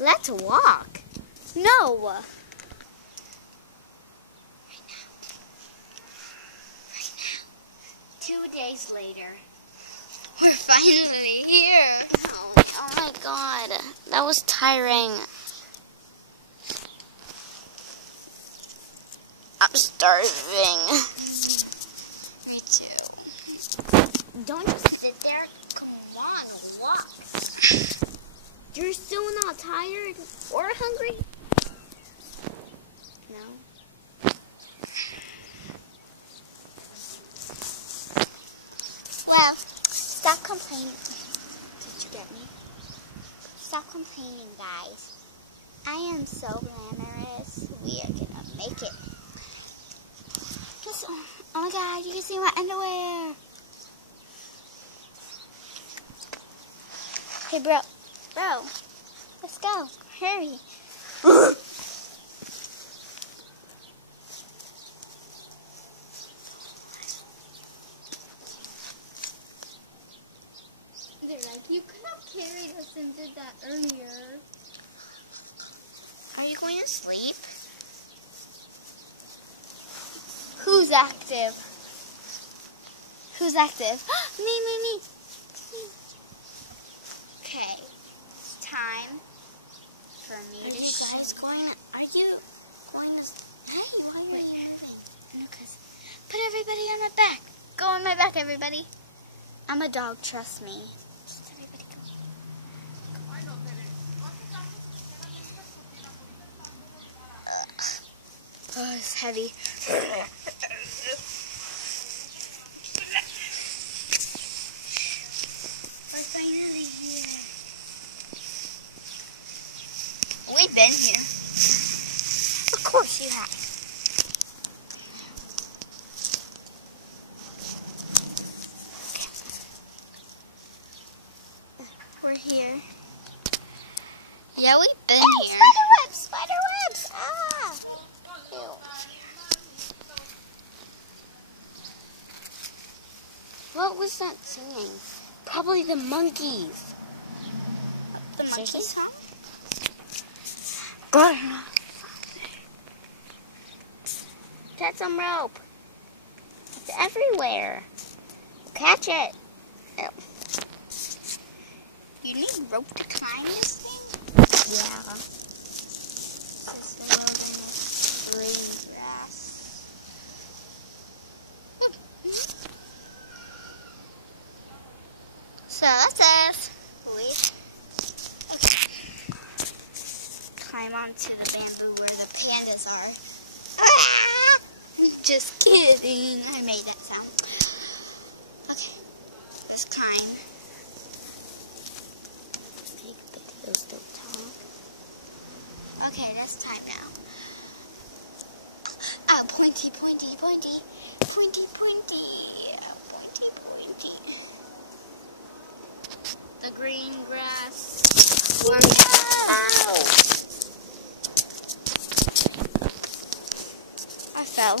Let's walk. No. Right now. 2 days later. We're finally here. Oh my God. That was tiring. I'm starving. Me too. Don't just sit there. Come on, walk. You're still not tired or hungry? No. Well, stop complaining. Did you get me? Stop complaining, guys. I am so glamorous. We are gonna make it. Just, oh my God, you can see my underwear. Hey, bro, let's go. Hurry. They're like, you could have carried us and did that earlier. Are you going to sleep? Who's active? Who's active? Me. Okay, it's time for me to guys going. Are you going to? Hey, why are you moving? No, cause put everybody on my back. Go on my back, everybody. I'm a dog. Trust me. Just everybody go. Oh, it's heavy. We're finally here. We've been here. Of course you have. Okay. We're here. Yeah, we've been here. Spider webs! Ah! Ew. What was that singing? Probably the monkeys. The monkey song? Get some rope. It's everywhere. Catch it. Ew. You need rope to climb this thing? Yeah. This is the wilderness green grass. So that's us. Climb onto the bamboo where the pandas are. Ah! Just kidding. I made that sound. Okay, let's climb. Big potatoes don't talk. Okay, that's time now. Oh, pointy. Pointy. The green grass. I fell.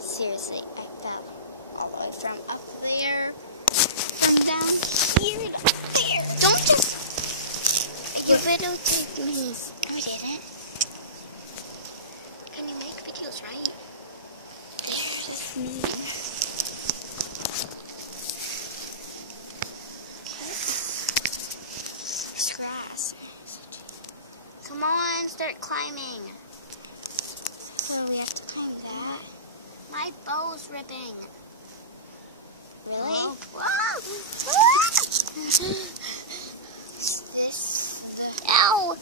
Seriously, I fell. All the way from up there. From down here to up there. Don't just... You videotaped me. I didn't. Can you make videos, right? Just me. Come on, start climbing. Well, we have to climb that. My bow's ripping. Really? Oh. This. Ow!